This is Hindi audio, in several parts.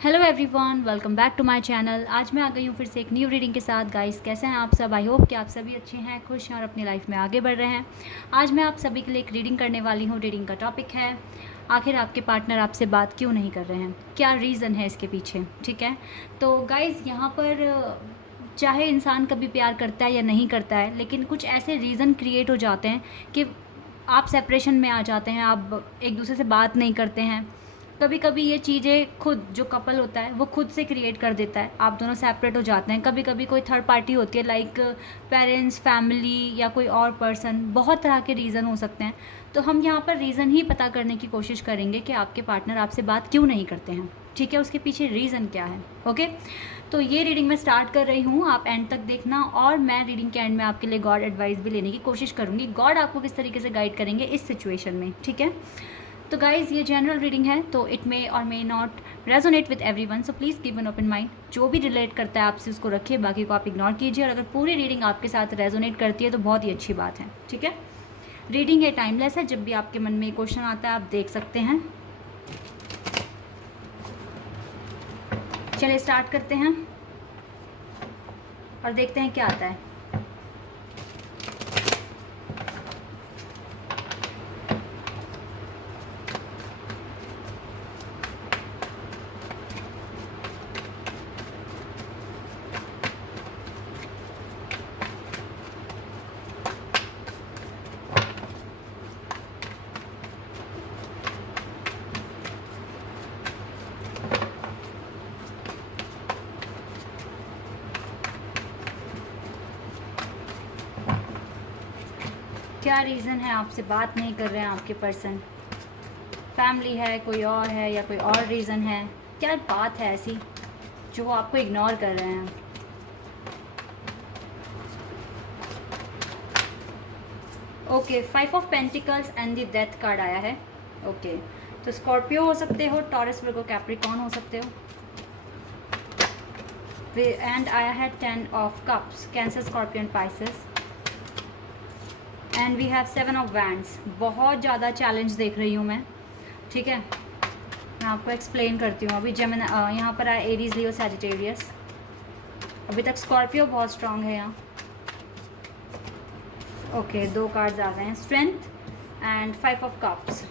Hello everyone, welcome back to my channel. आज मैं आ गई हूँ फिर से एक न्यू रीडिंग के साथ। गाइस, कैसे हैं आप सब? आई होप कि आप सभी अच्छे हैं, खुश हैं और अपनी लाइफ में आगे बढ़ रहे हैं। आज मैं आप सभी के लिए एक रीडिंग करने वाली हूँ। रीडिंग का टॉपिक है, आखिर आपके पार्टनर आपसे बात क्यों नहीं कर रहे हैं, क्या रीज़न है इसके पीछे। ठीक है, तो गाइस यहाँ पर चाहे इंसान कभी प्यार करता है या नहीं करता है, लेकिन कुछ ऐसे रीज़न क्रिएट हो जाते हैं कि आप सेपरेशन में आ जाते हैं, आप एक दूसरे से बात नहीं करते हैं। कभी कभी ये चीज़ें खुद जो कपल होता है वो खुद से क्रिएट कर देता है, आप दोनों सेपरेट हो जाते हैं। कभी कभी कोई थर्ड पार्टी होती है, लाइक पेरेंट्स, फैमिली या कोई और पर्सन। बहुत तरह के रीज़न हो सकते हैं। तो हम यहाँ पर रीज़न ही पता करने की कोशिश करेंगे कि आपके पार्टनर आपसे बात क्यों नहीं करते हैं। ठीक है, उसके पीछे रीज़न क्या है। ओके, तो ये रीडिंग मैं स्टार्ट कर रही हूँ, आप एंड तक देखना। और मैं रीडिंग के एंड में आपके लिए गॉड एडवाइस भी लेने की कोशिश करूँगी, गॉड आपको किस तरीके से गाइड करेंगे इस सिचुएशन में। ठीक है, तो गाइज़ ये जनरल रीडिंग है, तो इट मे और may not resonate with everyone, so please keep an open mind. जो भी रिलेट करता है आपसे उसको रखिए, बाकी को आप इग्नोर कीजिए। और अगर पूरी रीडिंग आपके साथ रेजोनेट करती है तो बहुत ही अच्छी बात है। ठीक है, रीडिंग है टाइमलेस है, जब भी आपके मन में क्वेश्चन आता है आप देख सकते हैं। चलिए स्टार्ट करते हैं और देखते हैं क्या आता है। क्या रीज़न है आपसे बात नहीं कर रहे हैं आपके पर्सन? फैमिली है, कोई और है, या कोई और रीज़न है? क्या बात है ऐसी जो वो आपको इग्नोर कर रहे हैं? Okay, 5 of pentacles and the death card आया है। ओके, तो स्कॉर्पियो हो सकते हो, टॉरस, वर्गो, कैप्रिकॉर्न हो सकते हो। एंड आया है 10 of cups, Cancer, scorpion, Pisces. And we have 7 of wands. बहुत ज़्यादा चैलेंज देख रही हूँ मैं। ठीक है, मैं आपको एक्सप्लेन करती हूँ। अभी जेमिनी यहाँ पर आया एरीज, लियो, सैजिटेरियस। अभी तक स्कॉर्पियो बहुत स्ट्रांग है यहाँ। ओके, 2 कार्ड्स आ गए हैं, स्ट्रेंथ एंड 5 ऑफ कप्स।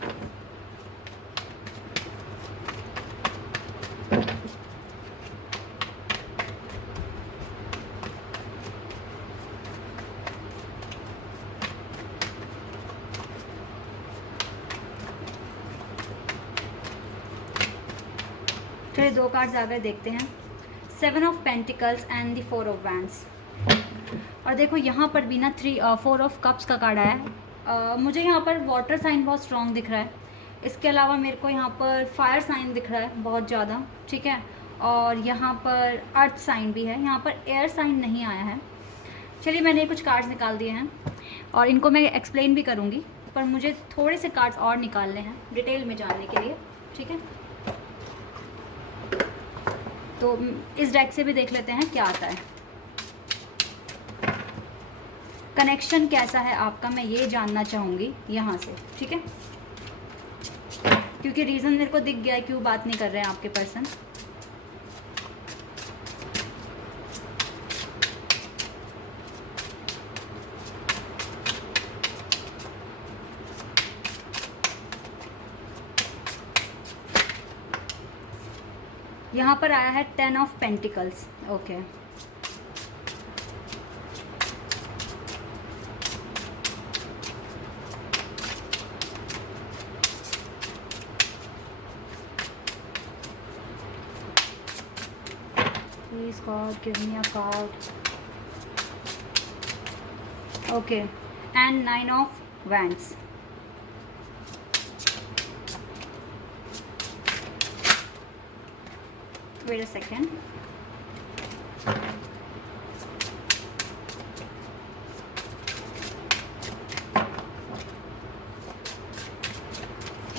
चलिए 2 कार्ड्स आ गए, देखते हैं। 7 of pentacles and the 4 of wands. और देखो यहाँ पर भी ना 4 ऑफ कप्स का कार्ड आया है। मुझे यहाँ पर वाटर साइन बहुत स्ट्रॉन्ग दिख रहा है। इसके अलावा मेरे को यहाँ पर फायर साइन दिख रहा है बहुत ज़्यादा। ठीक है, और यहाँ पर अर्थ साइन भी है, यहाँ पर एयर साइन नहीं आया है। चलिए, मैंने कुछ कार्ड्स निकाल दिए हैं और इनको मैं एक्सप्लेन भी करूँगी, पर मुझे थोड़े से कार्ड्स और निकालने हैं डिटेल में जानने के लिए। ठीक है, तो इस डेक से भी देख लेते हैं क्या आता है। कनेक्शन कैसा है आपका, मैं ये जानना चाहूँगी यहाँ से। ठीक है, क्योंकि रीज़न मेरे को दिख गया है क्यों बात नहीं कर रहे हैं आपके पर्सन। यहाँ पर आया है 10 of pentacles. Okay, Please God, give me a card. Okay, and 9 of Wands. Wait a second.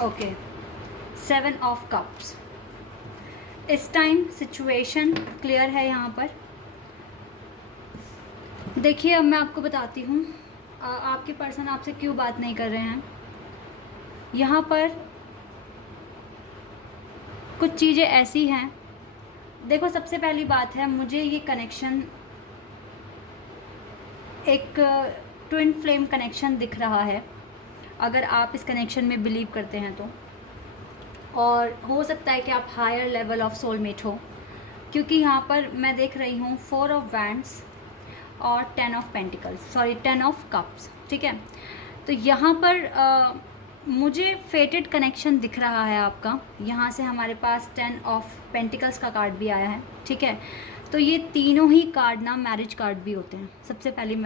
Okay, 7 of cups. इस टाइम सिचुएशन क्लियर है यहाँ पर। देखिए, अब मैं आपको बताती हूँ आपके पर्सन आपसे क्यों बात नहीं कर रहे हैं। यहाँ पर कुछ चीज़ें ऐसी हैं देखो सबसे पहली बात है, मुझे ये कनेक्शन एक ट्विन फ्लेम कनेक्शन दिख रहा है, अगर आप इस कनेक्शन में बिलीव करते हैं तो। और हो सकता है कि आप हायर लेवल ऑफ सोलमेट हो, क्योंकि यहाँ पर मैं देख रही हूँ 4 ऑफ वैंड्स और 10 of pentacles, sorry 10 of cups, ठीक है। तो यहाँ पर मुझे फेटेड कनेक्शन दिख रहा है आपका। यहाँ से हमारे पास 10 ऑफ पेंटिकल्स का कार्ड भी आया है, ठीक है। तो ये तीनों ही कार्ड ना मैरिज कार्ड भी होते हैं। सबसे पहले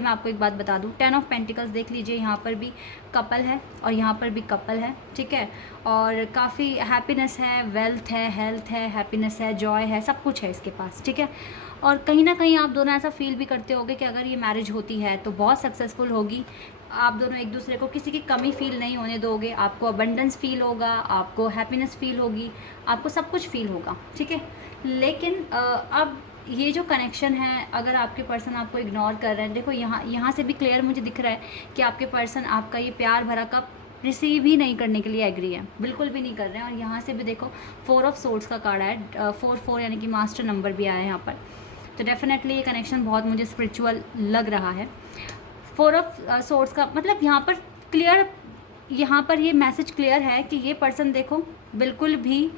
मैं आपको एक बात बता दूं, 10 ऑफ पेंटिकल्स देख लीजिए, यहाँ पर भी कपल है और यहाँ पर भी कपल है, ठीक है। और काफ़ी हैप्पीनेस है, वेल्थ है, हेल्थ है, हैप्पीनेस है, जॉय है, सब कुछ है इसके पास, ठीक है। और कहीं ना कहीं आप दोनों ऐसा फील भी करते होगे कि अगर ये मैरिज होती है तो बहुत सक्सेसफुल होगी। आप दोनों एक दूसरे को किसी की कमी फ़ील नहीं होने दोगे, आपको अबंडेंस फ़ील होगा, आपको हैप्पीनेस फ़ील होगी, आपको सब कुछ फ़ील होगा, ठीक है। लेकिन अब ये जो कनेक्शन है, अगर आपके पर्सन आपको इग्नोर कर रहे हैं, देखो यहाँ से भी क्लियर मुझे दिख रहा है कि आपके पर्सन आपका ये प्यार भरा कप रिसीव ही नहीं करने के लिए एग्री है, बिल्कुल भी नहीं कर रहे हैं। और यहाँ से भी देखो 4 ऑफ सोर्ड्स का कार्ड आया, 4 यानी कि मास्टर नंबर भी आया है यहाँ पर। तो डेफिनेटली ये कनेक्शन बहुत मुझे स्पिरिचुअल लग रहा है। 4 ऑफ सोर्ड्स का मतलब यहाँ पर क्लियर, यहाँ पर ये मैसेज क्लियर है कि ये पर्सन देखो बिल्कुल भी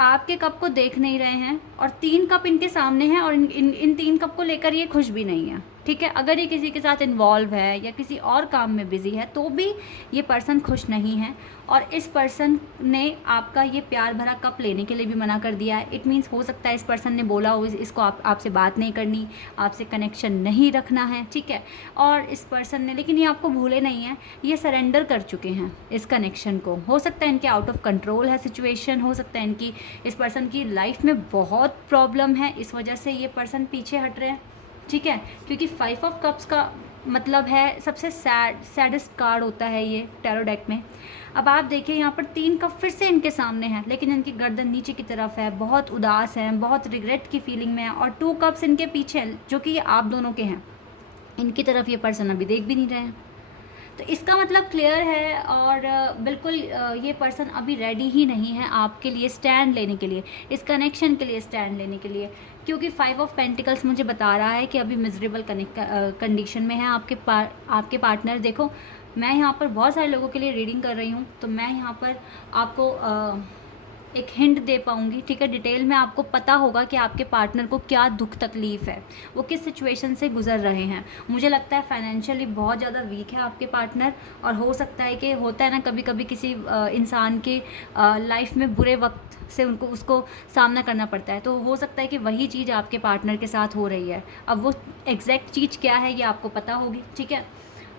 आपके कप को देख नहीं रहे हैं, और 3 कप इनके सामने हैं और इन 3 कप को लेकर ये खुश भी नहीं है, ठीक है। अगर ये किसी के साथ इन्वॉल्व है या किसी और काम में बिजी है तो भी ये पर्सन खुश नहीं है। और इस पर्सन ने आपका ये प्यार भरा कप लेने के लिए भी मना कर दिया है। इट मीन्स हो सकता है इस पर्सन ने बोला हो इसको आपसे बात नहीं करनी, आपसे कनेक्शन नहीं रखना है, ठीक है। और इस पर्सन ने, लेकिन ये आपको भूले नहीं है, ये सरेंडर कर चुके हैं इस कनेक्शन को। हो सकता है इनके आउट ऑफ कंट्रोल है सिचुएशन, हो सकता है इनकी, इस पर्सन की लाइफ में बहुत प्रॉब्लम है, इस वजह से ये पर्सन पीछे हट रहे हैं, ठीक है। क्योंकि 5 ऑफ कप्स का मतलब है सबसे सैडेस्ट कार्ड होता है ये टैरो डेक में। अब आप देखिए यहाँ पर 3 कप फिर से इनके सामने हैं, लेकिन इनकी गर्दन नीचे की तरफ है, बहुत उदास हैं, बहुत रिग्रेट की फीलिंग में है। और 2 कप्स इनके पीछे जो कि ये आप दोनों के हैं, इनकी तरफ ये पर्सन अभी देख भी नहीं रहे हैं। तो इसका मतलब क्लियर है। और बिल्कुल ये पर्सन अभी रेडी ही नहीं है आपके लिए स्टैंड लेने के लिए, इस कनेक्शन के लिए स्टैंड लेने के लिए। क्योंकि 5 ऑफ पेंटिकल्स मुझे बता रहा है कि अभी मिजरेबल कंडीशन में है आपके पार्टनर। देखो मैं यहाँ पर बहुत सारे लोगों के लिए रीडिंग कर रही हूँ, तो मैं यहाँ पर आपको एक हिंट दे पाऊँगी, ठीक है। डिटेल में आपको पता होगा कि आपके पार्टनर को क्या दुख तकलीफ़ है, वो किस सिचुएशन से गुजर रहे हैं। मुझे लगता है फाइनेंशियली बहुत ज़्यादा वीक है आपके पार्टनर, और हो सकता है कि होता है ना कभी कभी किसी इंसान के लाइफ में बुरे वक्त से उसको सामना करना पड़ता है, तो हो सकता है कि वही चीज़ आपके पार्टनर के साथ हो रही है। अब वो एग्जैक्ट चीज़ क्या है ये आपको पता होगी, ठीक है।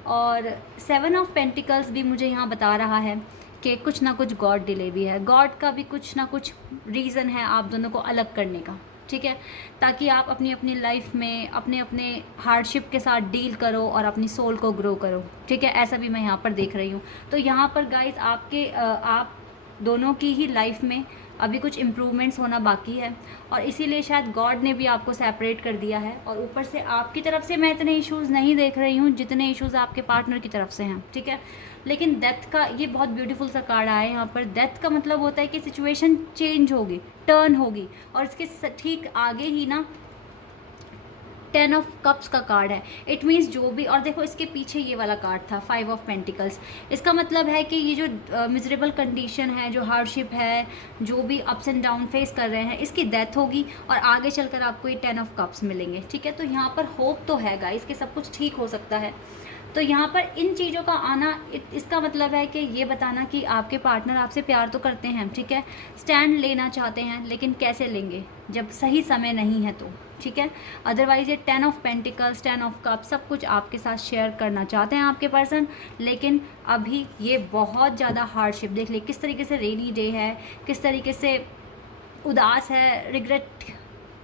और 7 ऑफ पेंटिकल्स भी मुझे यहाँ बता रहा है कि कुछ ना कुछ गॉड डिले भी है, गॉड का भी कुछ ना कुछ रीज़न है आप दोनों को अलग करने का, ठीक है। ताकि आप अपनी अपनी लाइफ में अपने अपने हार्डशिप के साथ डील करो और अपनी सोल को ग्रो करो, ठीक है। ऐसा भी मैं यहाँ पर देख रही हूँ। तो यहाँ पर गाइस आप दोनों की ही लाइफ में अभी कुछ इम्प्रूवमेंट्स होना बाकी है, और इसीलिए शायद गॉड ने भी आपको सेपरेट कर दिया है। और ऊपर से आपकी तरफ से मैं इतने इश्यूज़ नहीं देख रही हूँ जितने इश्यूज़ आपके पार्टनर की तरफ से हैं, ठीक है। लेकिन डेथ का ये बहुत ब्यूटीफुल सा कार्ड आया है यहाँ पर। डेथ का मतलब होता है कि सिचुएशन चेंज होगी, टर्न होगी, और इसके ठीक आगे ही ना 10 ऑफ कप्स का कार्ड है। इट मीन्स जो भी, और देखो इसके पीछे ये वाला कार्ड था 5 ऑफ पेंटिकल्स। इसका मतलब है कि ये जो मिजरेबल कंडीशन है, जो हार्डशिप है, जो भी अप्स एंड डाउन फेस कर रहे हैं, इसकी डेथ होगी और आगे चलकर आपको ये 10 ऑफ कप्स मिलेंगे, ठीक है। तो यहाँ पर होप तो है गाइस कि सब कुछ ठीक हो सकता है। तो यहाँ पर इन चीज़ों का आना, इसका मतलब है कि ये बताना कि आपके पार्टनर आपसे प्यार तो करते हैं, ठीक है, स्टैंड लेना चाहते हैं, लेकिन कैसे लेंगे जब सही समय नहीं है तो, ठीक है। अदरवाइज़ ये 10 ऑफ पेंटिकल्स, 10 ऑफ कप सब कुछ आपके साथ शेयर करना चाहते हैं आपके पर्सन, लेकिन अभी ये बहुत ज़्यादा हार्डशिप, देख ले किस तरीके से रेनी डे है, किस तरीके से उदास है, रिग्रेट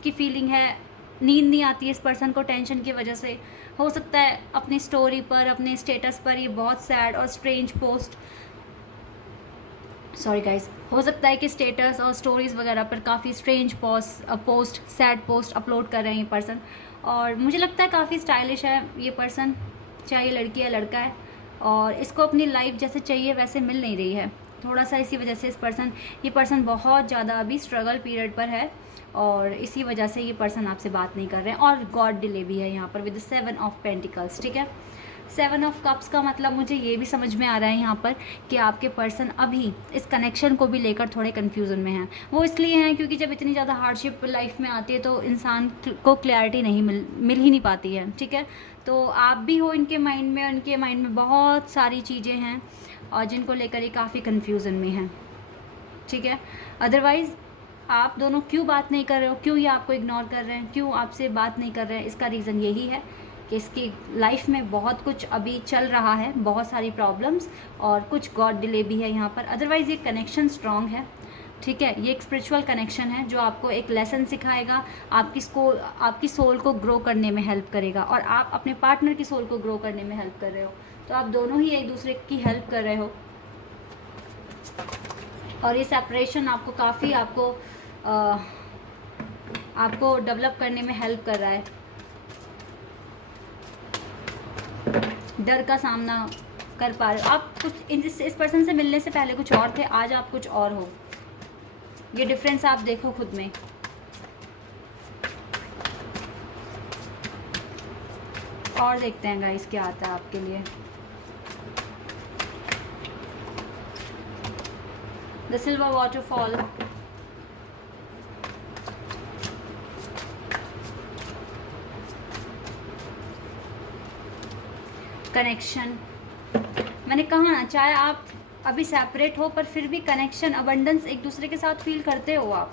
की फीलिंग है, नींद नहीं आती है इस पर्सन को टेंशन की वजह से। हो सकता है अपनी स्टोरी पर, अपने स्टेटस पर ये बहुत सैड और स्ट्रेंज पोस्ट, सॉरी गाइस, हो सकता है कि स्टेटस और स्टोरीज़ वगैरह पर काफ़ी strange post, sad post upload कर रहे हैं ये पर्सन। और मुझे लगता है काफ़ी स्टाइलिश है ये पर्सन, चाहे ये लड़की या लड़का है, और इसको अपनी लाइफ जैसे चाहिए वैसे मिल नहीं रही है। थोड़ा सा इसी वजह से ये पर्सन बहुत ज़्यादा अभी स्ट्रगल पीरियड पर है और इसी वजह से ये पर्सन आपसे बात नहीं कर रहे हैं। और गॉड डिले भी है यहाँ पर विद 7 ऑफ पेंटिकल्स, ठीक है। 7 ऑफ कप्स का मतलब मुझे ये भी समझ में आ रहा है यहाँ पर कि आपके पर्सन अभी इस कनेक्शन को भी लेकर थोड़े कन्फ्यूज़न में हैं। वो इसलिए हैं क्योंकि जब इतनी ज़्यादा हार्डशिप लाइफ में आती है तो इंसान को क्लैरिटी नहीं मिल ही नहीं पाती है, ठीक है। तो आप भी हो इनके माइंड में, उनके माइंड में बहुत सारी चीज़ें हैं और जिनको लेकर ये काफ़ी कन्फ्यूज़न में हैं, ठीक है। अदरवाइज़ आप दोनों क्यों बात नहीं कर रहे हो, क्यों ये आपको इग्नोर कर रहे हैं, क्यों आपसे बात नहीं कर रहे हैं, इसका रीज़न यही है कि इसकी लाइफ में बहुत कुछ अभी चल रहा है, बहुत सारी प्रॉब्लम्स और कुछ गॉड डिले भी है यहाँ पर। अदरवाइज़ ये कनेक्शन स्ट्रॉन्ग है, ठीक है। ये एक स्पिरिचुअल कनेक्शन है जो आपको एक लेसन सिखाएगा, आपकी सोल को ग्रो करने में हेल्प करेगा और आप अपने पार्टनर की सोल को ग्रो करने में हेल्प कर रहे हो। तो आप दोनों ही एक दूसरे की हेल्प कर रहे हो और ये सेपरेशन आपको काफ़ी आपको डेवलप करने में हेल्प कर रहा है। डर का सामना कर पा रहे हो आप। कुछ इस पर्सन से मिलने से पहले कुछ और थे, आज आप कुछ और हो। ये डिफरेंस आप देखो खुद में। और देखते हैं गाइस क्या आता है आपके लिए। The silver waterfall, connection. मैंने कहा ना, चाहे आप अभी सेपरेट हो पर फिर भी कनेक्शन, अबंडेंस एक दूसरे के साथ फील करते हो आप।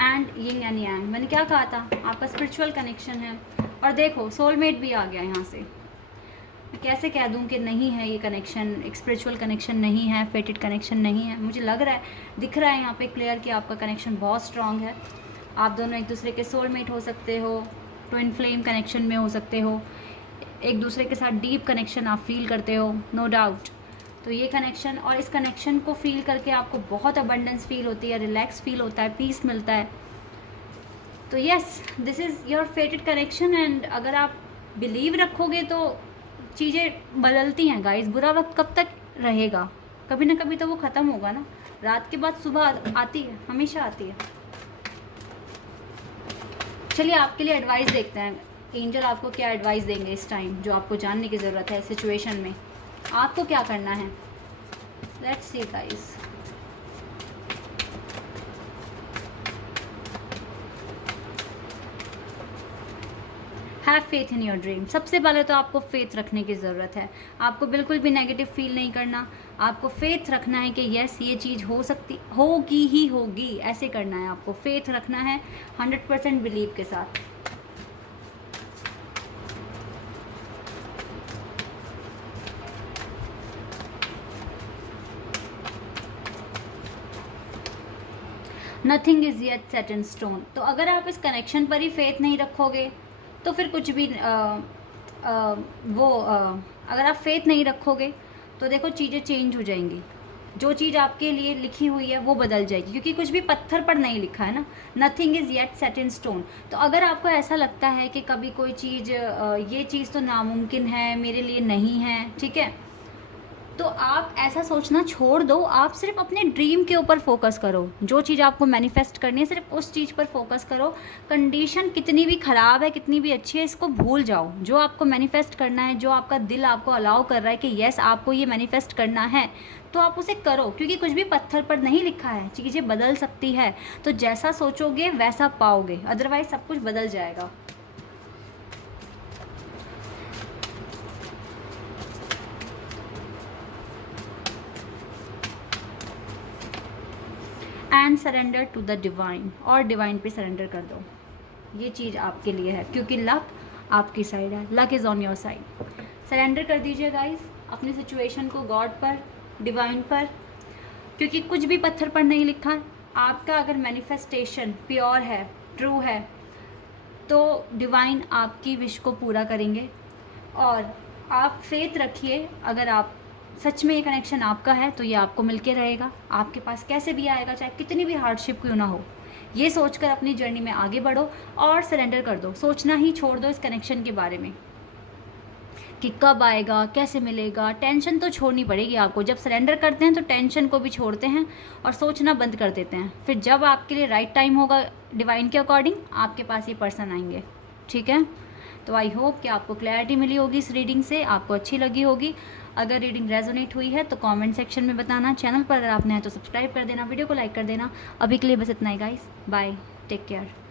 एंड यिंग एंड यांग, मैंने क्या कहा था, आपका स्पिरिचुअल कनेक्शन है। और देखो सोलमेट भी आ गया यहाँ से। मैं कैसे कह दूँ कि नहीं है ये कनेक्शन, एक स्पिरिचुअल कनेक्शन नहीं है, फेटेड कनेक्शन नहीं है। मुझे लग रहा है, दिख रहा है यहाँ पे क्लियर कि आपका कनेक्शन बहुत स्ट्रांग है। आप दोनों एक दूसरे के सोलमेट हो सकते हो, ट्विन फ्लेम कनेक्शन में हो सकते हो, एक दूसरे के साथ डीप कनेक्शन आप फील करते हो, नो डाउट। तो ये कनेक्शन, और इस कनेक्शन को फील करके आपको बहुत अबंडेंस फील होती है, रिलैक्स फील होता है, पीस मिलता है। तो yes, this is your फेटेड connection. And अगर आप बिलीव रखोगे तो चीज़ें बदलती हैं गाइस। बुरा वक्त कब तक रहेगा, कभी ना कभी तो वो ख़त्म होगा ना। रात के बाद सुबह आती है, हमेशा आती है। चलिए आपके लिए एडवाइस देखते हैं, एंजल आपको क्या एडवाइस देंगे इस टाइम, जो आपको जानने की ज़रूरत है सिचुएशन में। आपको क्या करना है, let's see guys. Have faith in your dream. सबसे पहले तो आपको फेथ रखने की ज़रूरत है। आपको बिल्कुल भी नेगेटिव फील नहीं करना, आपको फेथ रखना है कि यस ये चीज़ होगी ही होगी, ऐसे करना है। आपको फेथ रखना है 100% बिलीव के साथ। Nothing is yet set in stone. तो अगर आप इस कनेक्शन पर ही फेथ नहीं रखोगे तो फिर कुछ भी अगर आप फेथ नहीं रखोगे तो देखो चीज़ें चेंज हो जाएंगी। जो चीज़ आपके लिए लिखी हुई है वो बदल जाएगी, क्योंकि कुछ भी पत्थर पर नहीं लिखा है ना। Nothing is yet set in stone. तो अगर आपको ऐसा लगता है कि कभी कोई चीज़ ये चीज़ तो नामुमकिन है, मेरे लिए नहीं है, ठीक है, तो आप ऐसा सोचना छोड़ दो। आप सिर्फ अपने ड्रीम के ऊपर फोकस करो। जो चीज़ आपको मैनिफेस्ट करनी है सिर्फ उस चीज़ पर फोकस करो। कंडीशन कितनी भी ख़राब है, कितनी भी अच्छी है, इसको भूल जाओ। जो आपको मैनिफेस्ट करना है, जो आपका दिल आपको अलाउ कर रहा है कि येस आपको ये मैनिफेस्ट करना है, तो आप उसे करो, क्योंकि कुछ भी पत्थर पर नहीं लिखा है। चीज़ें बदल सकती है, तो जैसा सोचोगे वैसा पाओगे, अदरवाइज सब कुछ बदल जाएगा। And surrender to the divine, और डिवाइन पे सरेंडर कर दो। ये चीज़ आपके लिए है, क्योंकि लक आपकी साइड है, luck is on your side. Surrender कर दीजिए गाइस अपनी सिचुएशन को गॉड पर, डिवाइन पर, क्योंकि कुछ भी पत्थर पर नहीं लिखा। आपका अगर मैनिफेस्टेशन प्योर है, ट्रू है, तो डिवाइन आपकी विश को पूरा करेंगे। और आप फेथ रखिए, अगर आप सच में ये कनेक्शन आपका है तो ये आपको मिलके रहेगा, आपके पास कैसे भी आएगा, चाहे कितनी भी हार्डशिप क्यों ना हो। ये सोचकर अपनी जर्नी में आगे बढ़ो और सरेंडर कर दो। सोचना ही छोड़ दो इस कनेक्शन के बारे में। कि कब आएगा, कैसे मिलेगा। टेंशन तो छोड़नी पड़ेगी आपको। जब सरेंडर करते हैं तो टेंशन को भी छोड़ते हैं और सोचना बंद कर देते हैं। फिर जब आपके लिए राइट टाइम होगा डिवाइन के अकॉर्डिंग, आपके पास ये पर्सन आएंगे। ठीक है, तो आई होप कि आपको क्लैरिटी मिली होगी इस रीडिंग से, आपको अच्छी लगी होगी। अगर रीडिंग रेजोनेट हुई है तो कमेंट सेक्शन में बताना। चैनल पर अगर आप नए हैं तो सब्सक्राइब कर देना, वीडियो को लाइक कर देना। अभी के लिए बस इतना ही गाइस, बाय, टेक केयर।